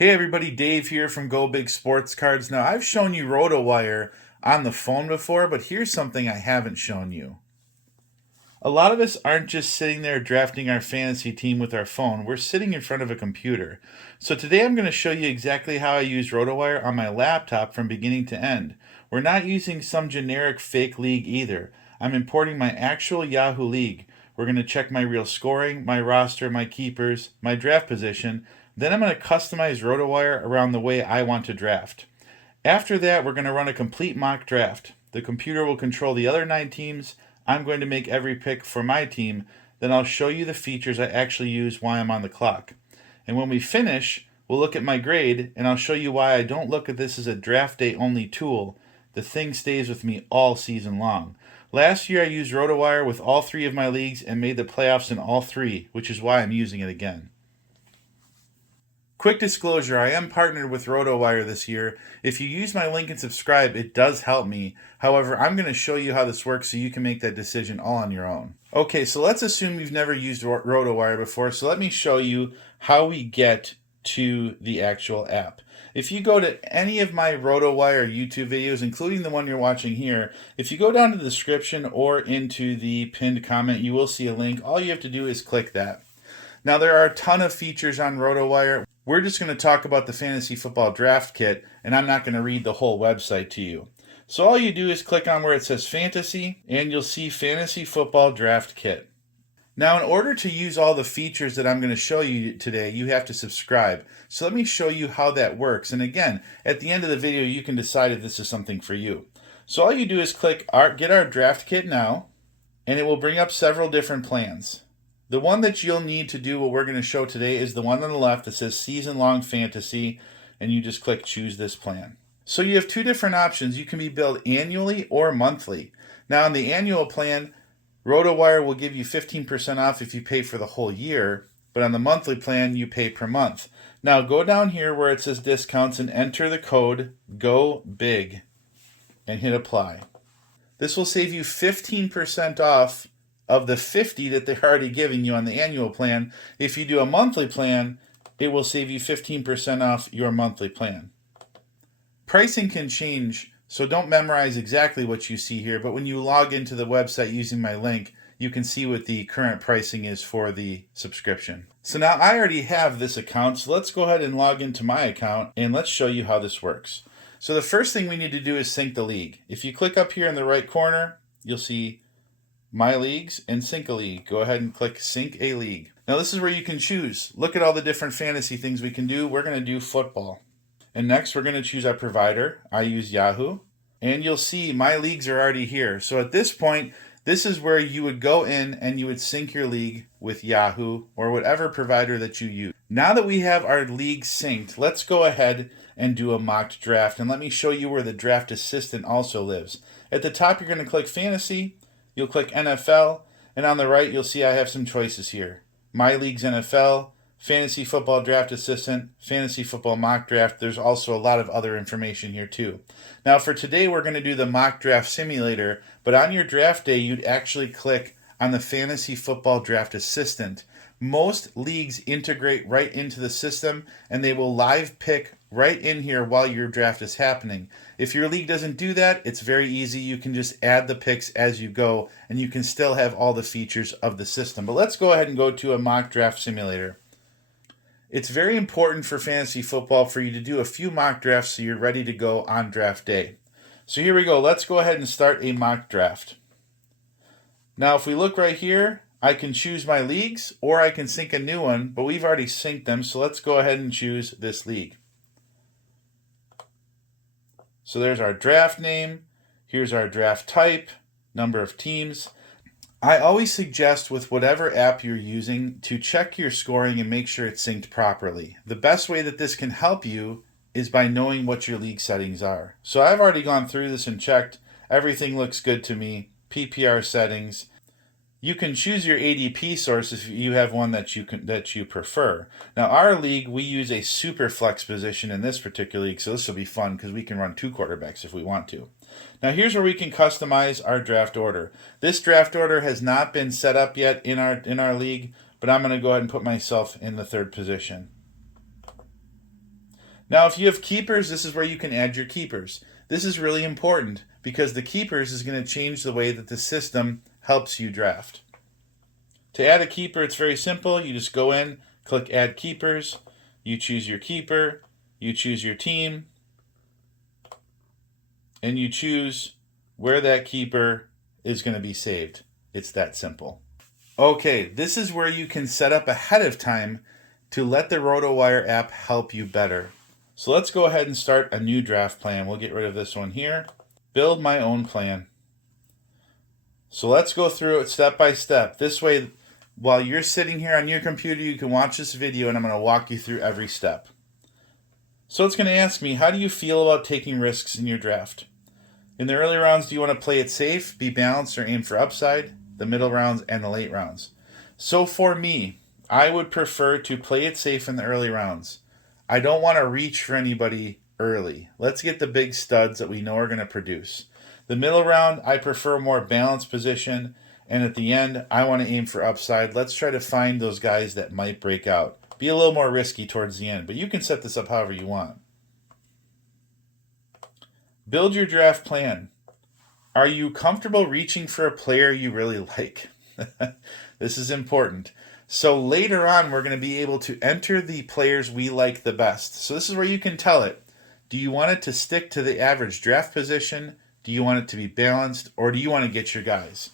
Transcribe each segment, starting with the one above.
Hey everybody, Dave here from Go Big Sports Cards. Now, I've shown you RotoWire on the phone before, but here's something I haven't shown you. A lot of us aren't just sitting there drafting our fantasy team with our phone. We're sitting in front of a computer. So today I'm going to show you exactly how I use RotoWire on my laptop from beginning to end. We're not using some generic fake league either. I'm importing my actual Yahoo league. We're going to check my real scoring, my roster, my keepers, my draft position. Then I'm going to customize RotoWire around the way I want to draft. After that, we're going to run a complete mock draft. The computer will control the other 9 teams. I'm going to make every pick for my team. Then I'll show you the features I actually use while I'm on the clock. And when we finish, we'll look at my grade, and I'll show you why I don't look at this as a draft day only tool. The thing stays with me all season long. Last year I used RotoWire with all 3 of my leagues and made the playoffs in all 3, which is why I'm using it again. Quick disclosure, I am partnered with RotoWire this year. If you use my link and subscribe, it does help me. However, I'm going to show you how this works so you can make that decision all on your own. Okay, so let's assume you've never used RotoWire before, so let me show you how we get to the actual app. If you go to any of my RotoWire YouTube videos, including the one you're watching here, if you go down to the description or into the pinned comment, you will see a link. All you have to do is click that. Now, there are a ton of features on RotoWire. We're just going to talk about the Fantasy Football Draft Kit, and I'm not going to read the whole website to you. So all you do is click on where it says Fantasy, and you'll see Fantasy Football Draft Kit. Now, in order to use all the features that I'm going to show you today, you have to subscribe. So let me show you how that works. And again, at the end of the video, you can decide if this is something for you. So all you do is click Get Our Draft Kit Now, and it will bring up several different plans. The one that you'll need to do what we're going to show today is the one on the left that says Season Long Fantasy, and you just click Choose This Plan. So you have 2 different options. You can be billed annually or monthly. Now, on the annual plan, RotoWire will give you 15% off if you pay for the whole year, but on the monthly plan, you pay per month. Now, go down here where it says Discounts and enter the code GOBIG and hit Apply. This will save you 15% off of the 50 that they're already giving you on the annual plan. If you do a monthly plan, it will save you 15% off your monthly plan. Pricing can change, so don't memorize exactly what you see here, but when you log into the website using my link, you can see what the current pricing is for the subscription. So now I already have this account, so let's go ahead and log into my account, and let's show you how this works. So the first thing we need to do is sync the league. If you click up here in the right corner, you'll see My Leagues and Sync a League. Go ahead and click Sync a League. Now this is where you can choose. Look at all the different fantasy things we can do. We're going to do football. And next we're going to choose our provider. I use Yahoo. And you'll see my leagues are already here. So at this point, this is where you would go in and you would sync your league with Yahoo or whatever provider that you use. Now that we have our league synced, let's go ahead and do a mock draft. And let me show you where the draft assistant also lives. At the top, you're going to click Fantasy. You'll click NFL, and on the right, you'll see I have some choices here. My Leagues NFL, Fantasy Football Draft Assistant, Fantasy Football Mock Draft. There's also a lot of other information here too. Now for today, we're going to do the Mock Draft Simulator, but on your draft day, you'd actually click on the Fantasy Football Draft Assistant. Most leagues integrate right into the system, and they will live pick right in here while your draft is happening. If your league doesn't do that, it's very easy. You can just add the picks as you go, and you can still have all the features of the system. But let's go ahead and go to a mock draft simulator. It's very important for fantasy football for you to do a few mock drafts so you're ready to go on draft day. So here we go. Let's go ahead and start a mock draft. Now, if we look right here, I can choose my leagues or I can sync a new one, but we've already synced them, so let's go ahead and choose this league. So there's our draft name, here's our draft type, number of teams. I always suggest with whatever app you're using to check your scoring and make sure it's synced properly. The best way that this can help you is by knowing what your league settings are. So I've already gone through this and checked. Everything looks good to me. PPR settings. You can choose your ADP source if you have one that you prefer. Now, our league, we use a super flex position in this particular league, so this will be fun because we can run 2 quarterbacks if we want to. Now, here's where we can customize our draft order. This draft order has not been set up yet in our league, but I'm going to go ahead and put myself in the 3rd position. Now, if you have keepers, this is where you can add your keepers. This is really important because the keepers is going to change the way that the system helps you draft. To add a keeper, it's very simple. You just go in, click Add Keepers, you choose your keeper, you choose your team, and you choose where that keeper is going to be saved. It's that simple. Okay, this is where you can set up ahead of time to let the RotoWire app help you better. So let's go ahead and start a new draft plan. We'll get rid of this one here. Build my own plan. So let's go through it step by step. This way, while you're sitting here on your computer, you can watch this video and I'm going to walk you through every step. So it's going to ask me, how do you feel about taking risks in your draft? In the early rounds, do you want to play it safe, be balanced, or aim for upside? The middle rounds and the late rounds. So for me, I would prefer to play it safe in the early rounds. I don't want to reach for anybody early. Let's get the big studs that we know are going to produce. The middle round, I prefer a more balanced position. And at the end, I want to aim for upside. Let's try to find those guys that might break out. Be a little more risky towards the end, but you can set this up however you want. Build your draft plan. Are you comfortable reaching for a player you really like? This is important. So later on, we're going to be able to enter the players we like the best. So this is where you can tell it. Do you want it to stick to the average draft position? Do you want it to be balanced? Or do you want to get your guys?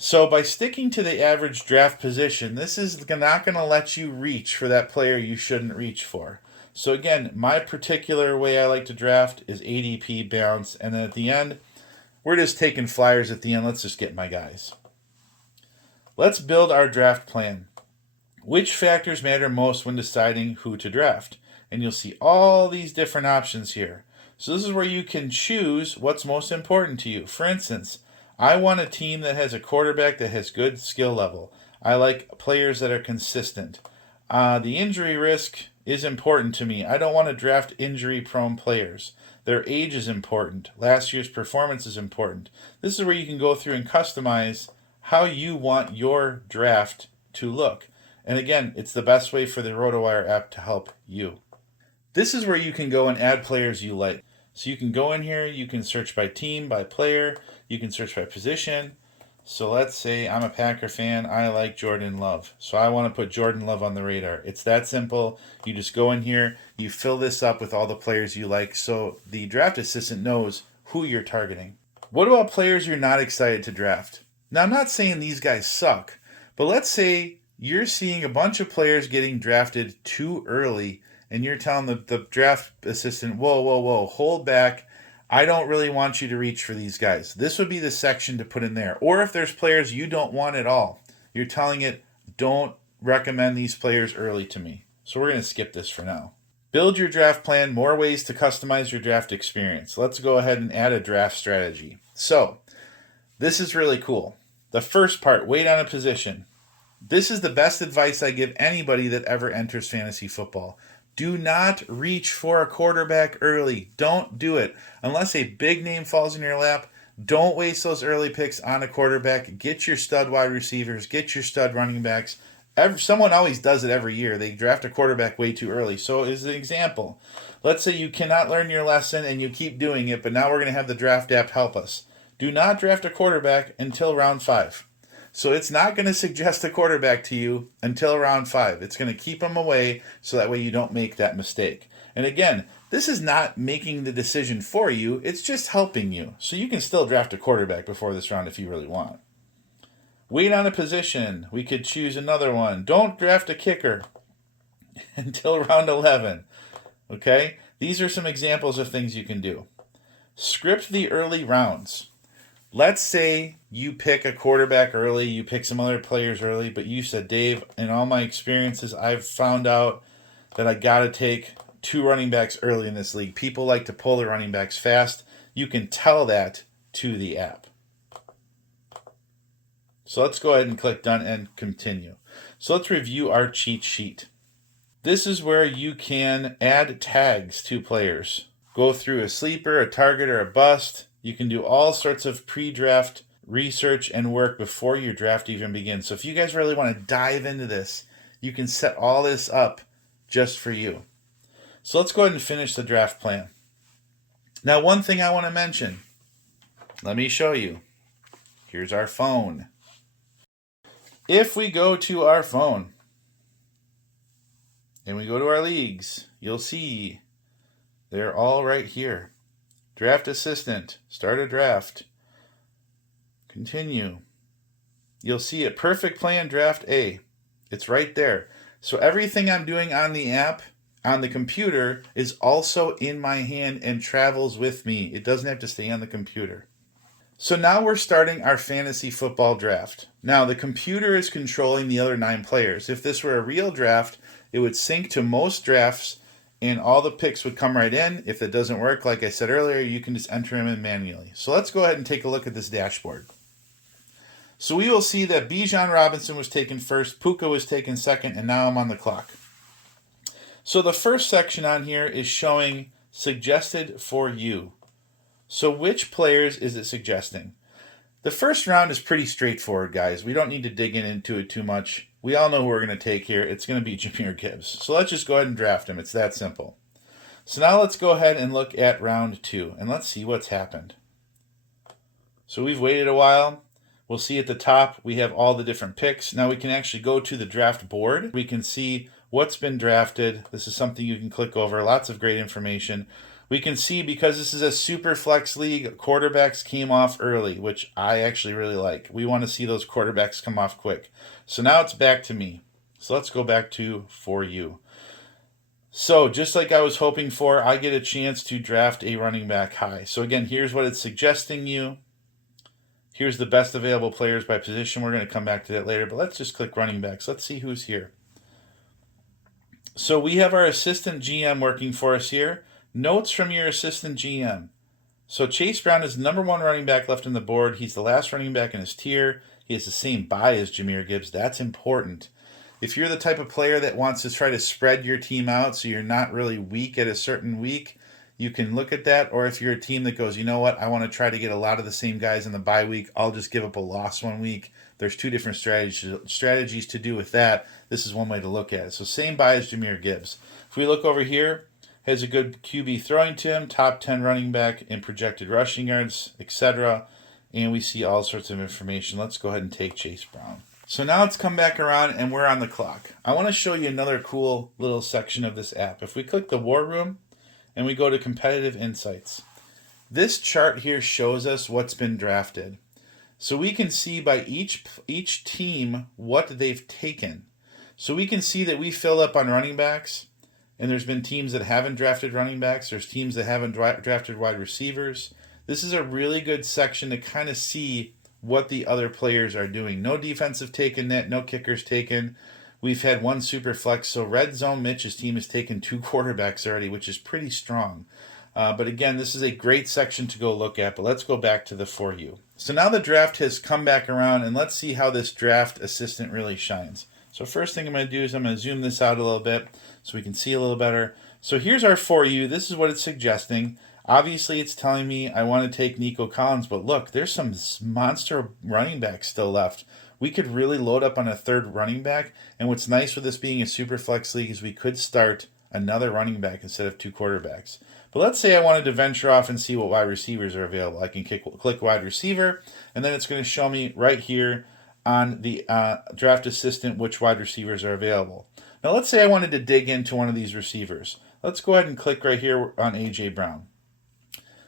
So by sticking to the average draft position, this is not going to let you reach for that player you shouldn't reach for. So again, my particular way I like to draft is ADP balance. And then at the end, we're just taking flyers at the end. Let's just get my guys. Let's build our draft plan. Which factors matter most when deciding who to draft? And you'll see all these different options here. So this is where you can choose what's most important to you. For instance, I want a team that has a quarterback that has good skill level. I like players that are consistent. The injury risk is important to me. I don't want to draft injury-prone players. Their age is important. Last year's performance is important. This is where you can go through and customize how you want your draft to look. And again, it's the best way for the RotoWire app to help you. This is where you can go and add players you like. So you can go in here, you can search by team, by player, you can search by position. So let's say I'm a Packer fan, I like Jordan Love. So I want to put Jordan Love on the radar. It's that simple. You just go in here, you fill this up with all the players you like so the draft assistant knows who you're targeting. What about players you're not excited to draft? Now I'm not saying these guys suck, but let's say you're seeing a bunch of players getting drafted too early and you're telling the draft assistant, whoa, hold back. I don't really want you to reach for these guys. This would be the section to put in there. Or if there's players you don't want at all, you're telling it, don't recommend these players early to me. So we're going to skip this for now. Build your draft plan, more ways to customize your draft experience. Let's go ahead and add a draft strategy. So this is really cool. The first part, wait on a position. This is the best advice I give anybody that ever enters fantasy football. Do not reach for a quarterback early. Don't do it. Unless a big name falls in your lap, don't waste those early picks on a quarterback. Get your stud wide receivers. Get your stud running backs. Someone always does it every year. They draft a quarterback way too early. So as an example, let's say you cannot learn your lesson and you keep doing it, but now we're going to have the draft app help us. Do not draft a quarterback until round 5. So it's not going to suggest a quarterback to you until round 5. It's going to keep them away so that way you don't make that mistake. And again, this is not making the decision for you. It's just helping you. So you can still draft a quarterback before this round if you really want. Wait on a position. We could choose another one. Don't draft a kicker until round 11. Okay? These are some examples of things you can do. Script the early rounds. Let's say you pick a quarterback early, you pick some other players early, but you said, Dave, in all my experiences, I've found out that I got to take 2 running backs early in this league. People like to pull their running backs fast. You can tell that to the app. So let's go ahead and click Done and Continue. So let's review our cheat sheet. This is where you can add tags to players. Go through a sleeper, a target, or a bust. You can do all sorts of pre-draft research and work before your draft even begins. So if you guys really want to dive into this, you can set all this up just for you. So let's go ahead and finish the draft plan. Now, one thing I want to mention, let me show you. Here's our phone. If we go to our phone and we go to our leagues, you'll see they're all right here. Draft assistant, start a draft, continue. You'll see it, perfect plan, draft A. It's right there. So everything I'm doing on the app, on the computer, is also in my hand and travels with me. It doesn't have to stay on the computer. So now we're starting our fantasy football draft. Now the computer is controlling the other 9 players. If this were a real draft, it would sync to most drafts and all the picks would come right in. If it doesn't work, like I said earlier, you can just enter them in manually. So let's go ahead and take a look at this dashboard. So we will see that Bijan Robinson was taken first, Puka was taken second, and now I'm on the clock. So the first section on here is showing suggested for you. So which players is it suggesting? The first round is pretty straightforward, guys. We don't need to dig into it too much. We all know who we're going to take here. It's going to be Jahmyr Gibbs. So let's just go ahead and draft him. It's that simple. So now let's go ahead and look at round 2, and let's see what's happened. So we've waited a while. We'll see at the top we have all the different picks. Now we can actually go to the draft board. We can see what's been drafted. This is something you can click over. Lots of great information. We can see, because this is a super flex league, quarterbacks came off early, which I actually really like. We want to see those quarterbacks come off quick. So now it's back to me. So let's go back to for you. So just like I was hoping for, I get a chance to draft a running back high. So again, here's what it's suggesting you. Here's the best available players by position. We're going to come back to that later, but let's just click running backs. Let's see who's here. So we have our assistant GM working for us here. Notes from your assistant GM. So Chase Brown is the number 1 running back left on the board. He's the last running back in his tier. He has the same bye as Jahmyr Gibbs. That's important. If you're the type of player that wants to try to spread your team out so you're not really weak at a certain week, you can look at that. Or if you're a team that goes, you know what, I want to try to get a lot of the same guys in the bye week, I'll just give up a loss 1 week. There's 2 different strategies to do with that. This is one way to look at it. So same bye as Jahmyr Gibbs. If we look over here, has a good QB throwing to him, top 10 running back in projected rushing yards, etc. And we see all sorts of information. Let's go ahead and take Chase Brown. So now it's come back around and we're on the clock. I want to show you another cool little section of this app. If we click the War Room and we go to Competitive Insights, this chart here shows us what's been drafted. So we can see by each team what they've taken. So we can see that we fill up on running backs. And there's been teams that haven't drafted running backs. There's teams that haven't drafted wide receivers. This is a really good section to kind of see what the other players are doing. No defensive taken net, no kickers taken. We've had 1 super flex. So Red Zone Mitch's team has taken 2 quarterbacks already, which is pretty strong. But again, this is a great section to go look at. But let's go back to the For You. So now the draft has come back around, and let's see how this draft assistant really shines. So first thing I'm going to do is I'm going to zoom this out a little bit so we can see a little better. So here's our For You. This is what it's suggesting. Obviously, it's telling me I want to take Nico Collins, but look, there's some monster running backs still left. We could really load up on a 3rd running back, and what's nice with this being a super flex league is we could start another running back instead of 2 quarterbacks. But let's say I wanted to venture off and see what wide receivers are available. I can click wide receiver, and then it's going to show me right here on the draft assistant which wide receivers are available. Now let's say I wanted to dig into one of these receivers. Let's go ahead and click right here on A.J. Brown.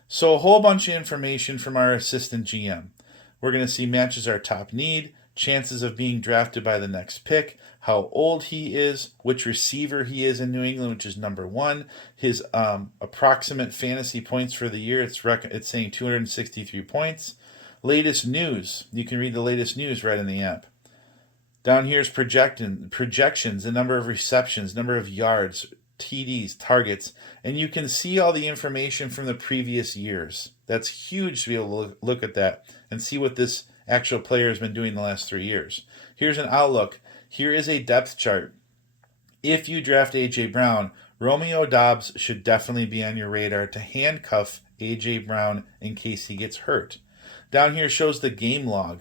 So a whole bunch of information from our assistant GM. We're going to see matches our top need, chances of being drafted by the next pick, how old he is, which receiver he is in New England, which is number 1, his approximate fantasy points for the year. It's saying 263 points. Latest news. You can read the latest news right in the app. Down here is projections, the number of receptions, number of yards, TDs, targets, and you can see all the information from the previous years. That's huge to be able to look at that and see what this actual player has been doing the last 3 years. Here's an outlook. Here is a depth chart. If you draft A.J. Brown, Romeo Doubs should definitely be on your radar to handcuff A.J. Brown in case he gets hurt. Down here shows the game log.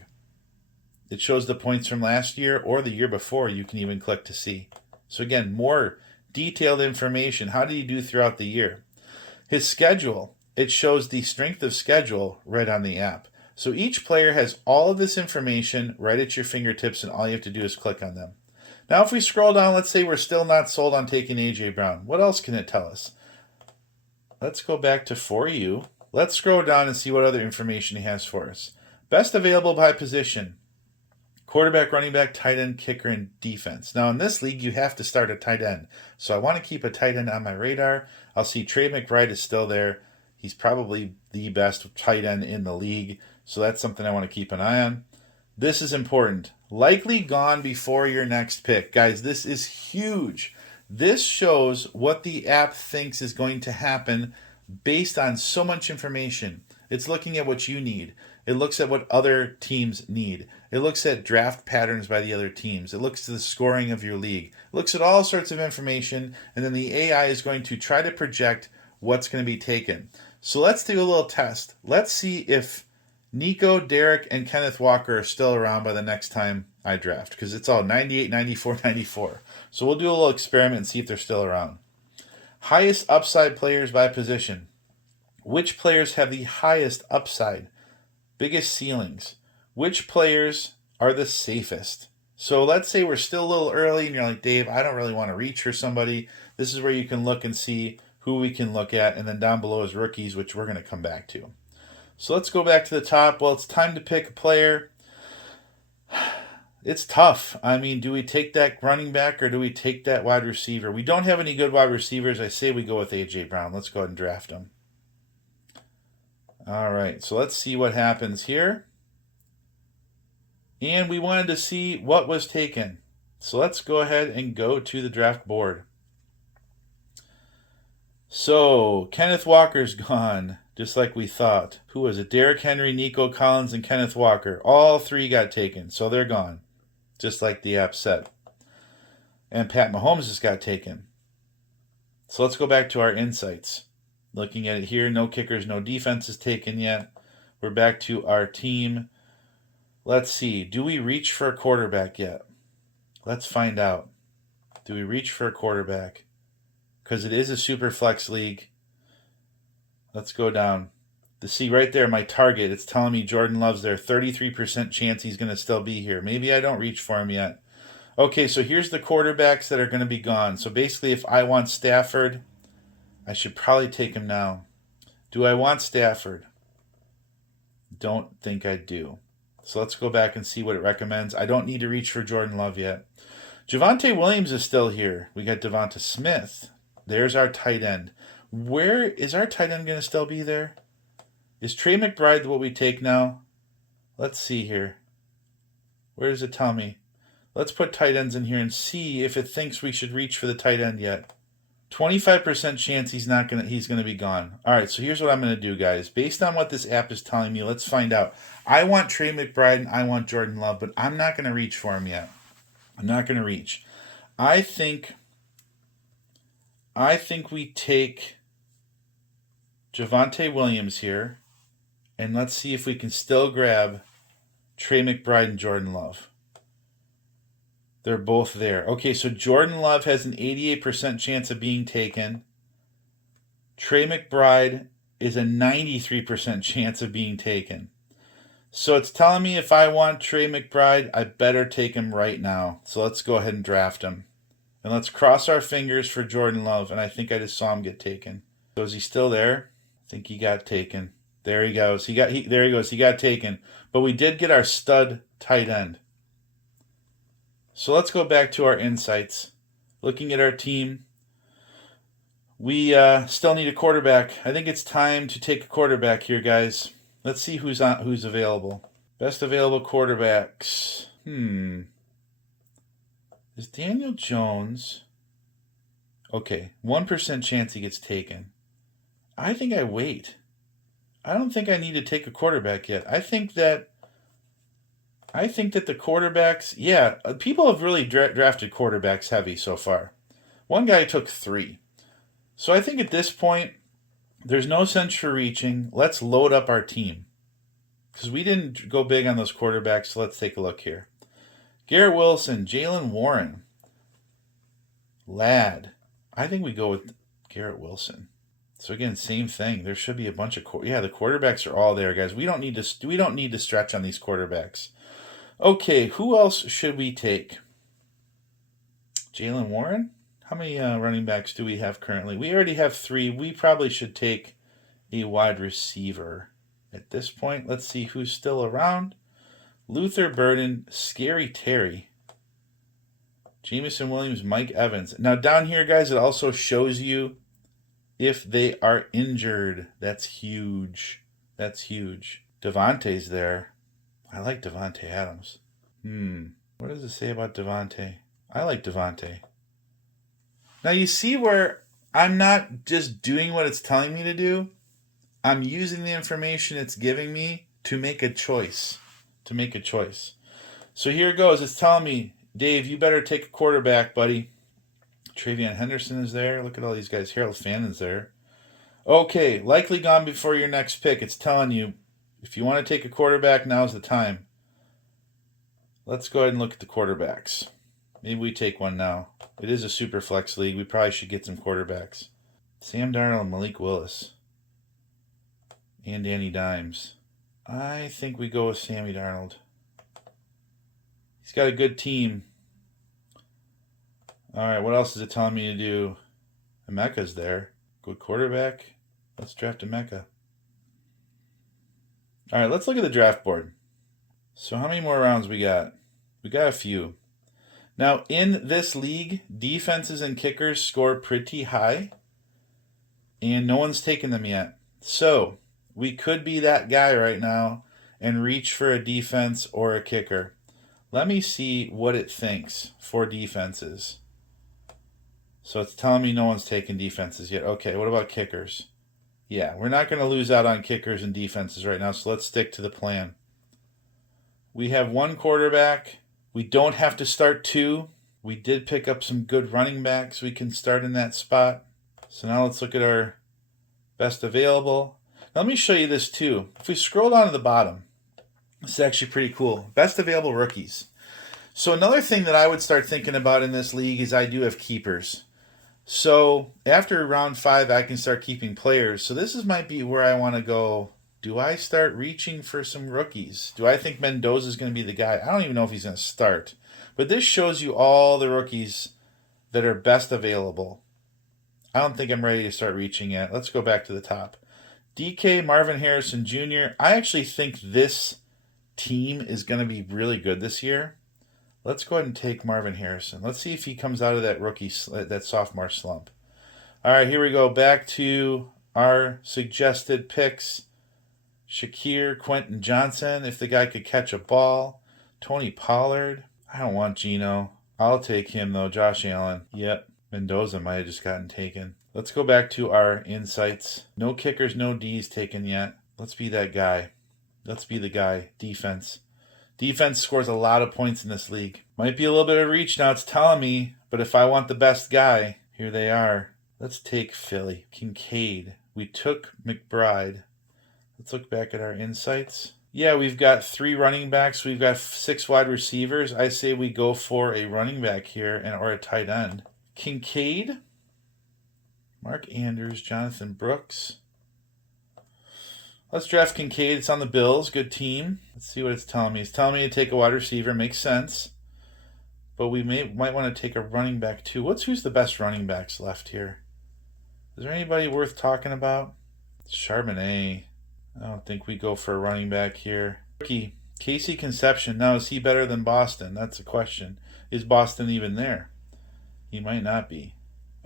It shows the points from last year or the year before. You can even click to see. So again, more detailed information. How did he do throughout the year? His schedule, it shows the strength of schedule right on the app. So each player has all of this information right at your fingertips, and all you have to do is click on them. Now, if we scroll down, let's say we're still not sold on taking A.J. Brown. What else can it tell us? Let's go back to For You. Let's scroll down and see what other information he has for us. Best available by position. Quarterback, running back, tight end, kicker, and defense. Now, in this league, you have to start a tight end. So I want to keep a tight end on my radar. I'll see Trey McBride is still there. He's probably the best tight end in the league. So that's something I want to keep an eye on. This is important. Likely gone before your next pick. Guys, this is huge. This shows what the app thinks is going to happen based on so much information. It's looking at what you need. It looks at what other teams need. It looks at draft patterns by the other teams. It looks at the scoring of your league. It looks at all sorts of information, and then the AI is going to try to project what's going to be taken. So let's do a little test. Let's see if Nico, Derek, and Kenneth Walker are still around by the next time I draft, because it's all 98, 94, 94. So we'll do a little experiment and see if they're still around. Highest upside players by position. Which players have the highest upside? Biggest ceilings. Which players are the safest? So let's say we're still a little early and you're like, Dave, I don't really want to reach for somebody. This is where you can look and see who we can look at. And then down below is rookies, which we're going to come back to. So let's go back to the top. Well, it's time to pick a player. It's tough. I mean, do we take that running back or do we take that wide receiver? We don't have any good wide receivers. I say we go with A.J. Brown. Let's go ahead and draft him. All right, so let's see what happens here. And we wanted to see what was taken. So let's go ahead and go to the draft board. So Kenneth Walker's gone, just like we thought. Who was it? Derrick Henry, Nico Collins, and Kenneth Walker. All three got taken, so they're gone, just like the app said. And Pat Mahomes just got taken. So let's go back to our insights. Looking at it here, no kickers, no defenses taken yet. We're back to our team. Let's see. Do we reach for a quarterback yet? Let's find out. Do we reach for a quarterback? Because it is a super flex league. Let's go down. To see right there, my target, it's telling me Jordan Love's there. 33% chance he's going to still be here. Maybe I don't reach for him yet. Okay, so here's the quarterbacks that are going to be gone. So basically, if I want Stafford, I should probably take him now. Do I want Stafford? Don't think I do. So let's go back and see what it recommends. I don't need to reach for Jordan Love yet. Javonte Williams is still here. We got Devonta Smith. There's our tight end. Where is our tight end going to still be there? Is Trey McBride what we take now? Let's see here. Where does it tell me? Let's put tight ends in here and see if it thinks we should reach for the tight end yet. 25% chance he's going to be gone. All right, so here's what I'm going to do, guys. Based on what this app is telling me, let's find out. I want Trey McBride and I want Jordan Love, but I'm not going to reach for him yet. I'm not going to reach. I think we take Javonte Williams here, and let's see if we can still grab Trey McBride and Jordan Love. They're both there. Okay, so Jordan Love has an 88% chance of being taken. Trey McBride is a 93% chance of being taken. So it's telling me if I want Trey McBride, I better take him right now. So let's go ahead and draft him. And let's cross our fingers for Jordan Love. And I think I just saw him get taken. So is he still there? I think he got taken. There he goes. There he goes. He got taken. But we did get our stud tight end. So let's go back to our insights. Looking at our team, we still need a quarterback. I think it's time to take a quarterback here, guys. Let's see who's available. Best available quarterbacks. Is Daniel Jones? Okay, 1% chance he gets taken. I think I wait. I don't think I need to take a quarterback yet. I think that the quarterbacks, people have really drafted quarterbacks heavy so far. One guy took 3. So I think at this point, there's no sense for reaching. Let's load up our team. Because we didn't go big on those quarterbacks, so let's take a look here. Garrett Wilson, Jalen Warren, Ladd, I think we go with Garrett Wilson. So again, same thing. There should be a bunch of the quarterbacks are all there, guys. We don't need to stretch on these quarterbacks. Okay, who else should we take? Jalen Warren? How many running backs do we have currently? We already have 3. We probably should take a wide receiver at this point. Let's see who's still around. Luther Burden, Scary Terry, Jameson Williams, Mike Evans. Now down here, guys, it also shows you if they are injured. That's huge. That's huge. Devontae's there. I like Devontae Adams. What does it say about Devontae? I like Devontae. Now you see where I'm not just doing what it's telling me to do. I'm using the information it's giving me to make a choice. So here it goes. It's telling me, Dave, you better take a quarterback, buddy. Travion Henderson is there. Look at all these guys. Harold Fannon's there. Okay, likely gone before your next pick. It's telling you, if you want to take a quarterback, now's the time. Let's go ahead and look at the quarterbacks. Maybe we take one now. It is a super flex league. We probably should get some quarterbacks. Sam Darnold and Malik Willis. And Danny Dimes. I think we go with Sammy Darnold. He's got a good team. All right, what else is it telling me to do? Emeka's there. Good quarterback. Let's draft Emeka. All right, let's look at the draft board. So how many more rounds we got? We got a few. Now, in this league, defenses and kickers score pretty high, and no one's taken them yet. So we could be that guy right now and reach for a defense or a kicker. Let me see what it thinks for defenses. So it's telling me no one's taken defenses yet. Okay, what about kickers? Yeah, we're not going to lose out on kickers and defenses right now, so let's stick to the plan. We have 1 quarterback. We don't have to start 2. We did pick up some good running backs. We can start in that spot. So now let's look at our best available. Now let me show you this too. If we scroll down to the bottom, this is actually pretty cool. Best available rookies. So another thing that I would start thinking about in this league is I do have keepers. So after round 5, I can start keeping players. So this might be where I want to go. Do I start reaching for some rookies? Do I think Mendoza is going to be the guy? I don't even know if he's going to start. But this shows you all the rookies that are best available. I don't think I'm ready to start reaching yet. Let's go back to the top. DK, Marvin Harrison Jr. I actually think this team is going to be really good this year. Let's go ahead and take Marvin Harrison. Let's see if he comes out of that sophomore slump. All right, here we go. Back to our suggested picks. Shakir, Quentin Johnson, if the guy could catch a ball. Tony Pollard. I don't want Geno. I'll take him, though. Josh Allen. Yep. Mendoza might have just gotten taken. Let's go back to our insights. No kickers, no Ds taken yet. Let's be that guy. Let's be the guy. Defense. Defense scores a lot of points in this league. Might be a little bit of reach now, it's telling me, but if I want the best guy, here they are. Let's take Philly. Kincaid. We took McBride. Let's look back at our insights. Yeah, we've got 3 running backs. We've got 6 wide receivers. I say we go for a running back here or a tight end. Kincaid. Mark Andrews. Jonathan Brooks. Let's draft Kincaid. It's on the Bills. Good team. Let's see what it's telling me. It's telling me to take a wide receiver. Makes sense. But we might want to take a running back too. Who's the best running backs left here? Is there anybody worth talking about? Charbonnet. I don't think we go for a running back here. Rookie. Casey Conception. Now, is he better than Boston? That's a question. Is Boston even there? He might not be.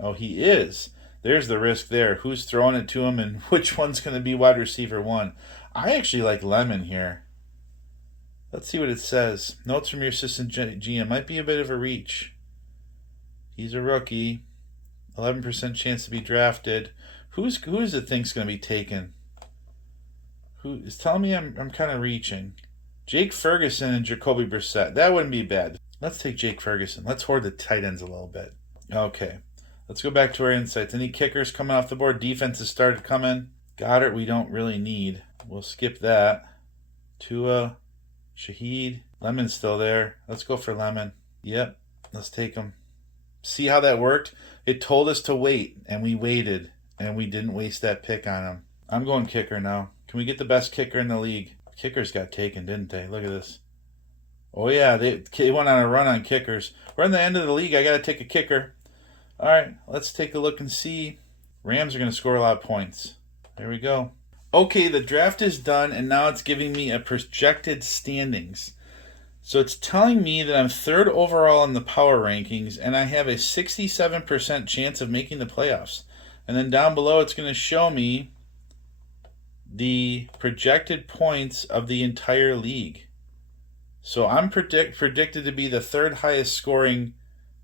Oh, he is. There's the risk there. Who's throwing it to him and which one's going to be wide receiver 1? I actually like Lemon here. Let's see what it says. Notes from your assistant GM. Might be a bit of a reach. He's a rookie. 11% chance to be drafted. Who is it think's going to be taken? Who is telling me I'm kind of reaching? Jake Ferguson and Jacoby Brissett. That wouldn't be bad. Let's take Jake Ferguson. Let's hoard the tight ends a little bit. Okay. Let's go back to our insights. Any kickers coming off the board? Defense has started coming. Goddard we don't really need. We'll skip that. Tua, Shaheed. Lemon's still there. Let's go for Lemon. Yep. Let's take him. See how that worked? It told us to wait, and we waited, and we didn't waste that pick on him. I'm going kicker now. Can we get the best kicker in the league? Kickers got taken, didn't they? Look at this. Oh, yeah, they went on a run on kickers. We're in the end of the league. I got to take a kicker. All right, let's take a look and see. Rams are going to score a lot of points. There we go. Okay, the draft is done, and now it's giving me a projected standings. So it's telling me that I'm third overall in the power rankings, and I have a 67% chance of making the playoffs. And then down below, it's going to show me the projected points of the entire league. So I'm predicted to be the third highest scoring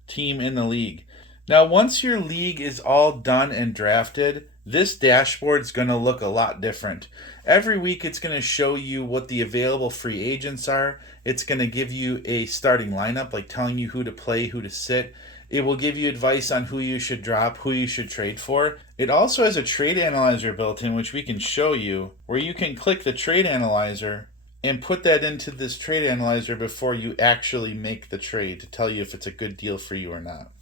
team in the league. Now, once your league is all done and drafted, this dashboard is going to look a lot different. Every week it's going to show you what the available free agents are. It's going to give you a starting lineup, like telling you who to play, who to sit. It will give you advice on who you should drop, who you should trade for. It also has a trade analyzer built in, which we can show you, where you can click the trade analyzer and put that into this trade analyzer before you actually make the trade to tell you if it's a good deal for you or not.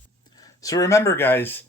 So remember, guys,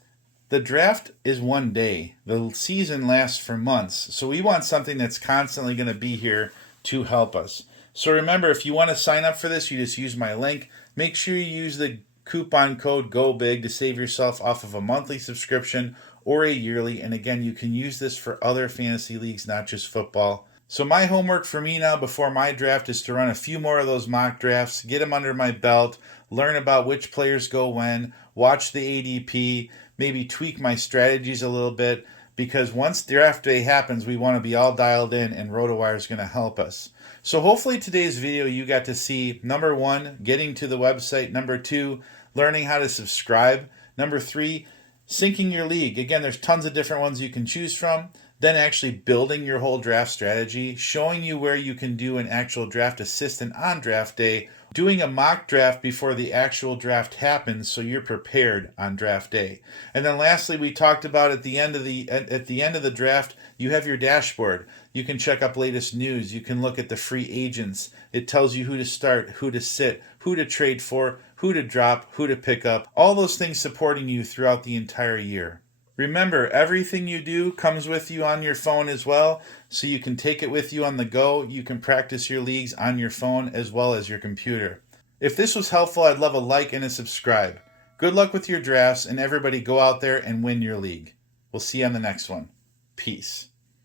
the draft is one day. The season lasts for months. So we want something that's constantly going to be here to help us. So remember, if you want to sign up for this, you just use my link. Make sure you use the coupon code GOBIG to save yourself off of a monthly subscription or a yearly. And again, you can use this for other fantasy leagues, not just football. So my homework for me now before my draft is to run a few more of those mock drafts, get them under my belt, learn about which players go when, watch the ADP, maybe tweak my strategies a little bit, because once draft day happens, we want to be all dialed in, and RotoWire is going to help us. So hopefully today's video you got to see, number 1, getting to the website, number 2, learning how to subscribe, number 3, syncing your league. Again, there's tons of different ones you can choose from. Then actually building your whole draft strategy, showing you where you can do an actual draft assistant on draft day, doing a mock draft before the actual draft happens so you're prepared on draft day. And then lastly, we talked about at the end of the draft, you have your dashboard. You can check up latest news. You can look at the free agents. It tells you who to start, who to sit, who to trade for, who to drop, who to pick up. All those things supporting you throughout the entire year. Remember, everything you do comes with you on your phone as well, so you can take it with you on the go. You can practice your leagues on your phone as well as your computer. If this was helpful, I'd love a like and a subscribe. Good luck with your drafts, and everybody go out there and win your league. We'll see you on the next one. Peace.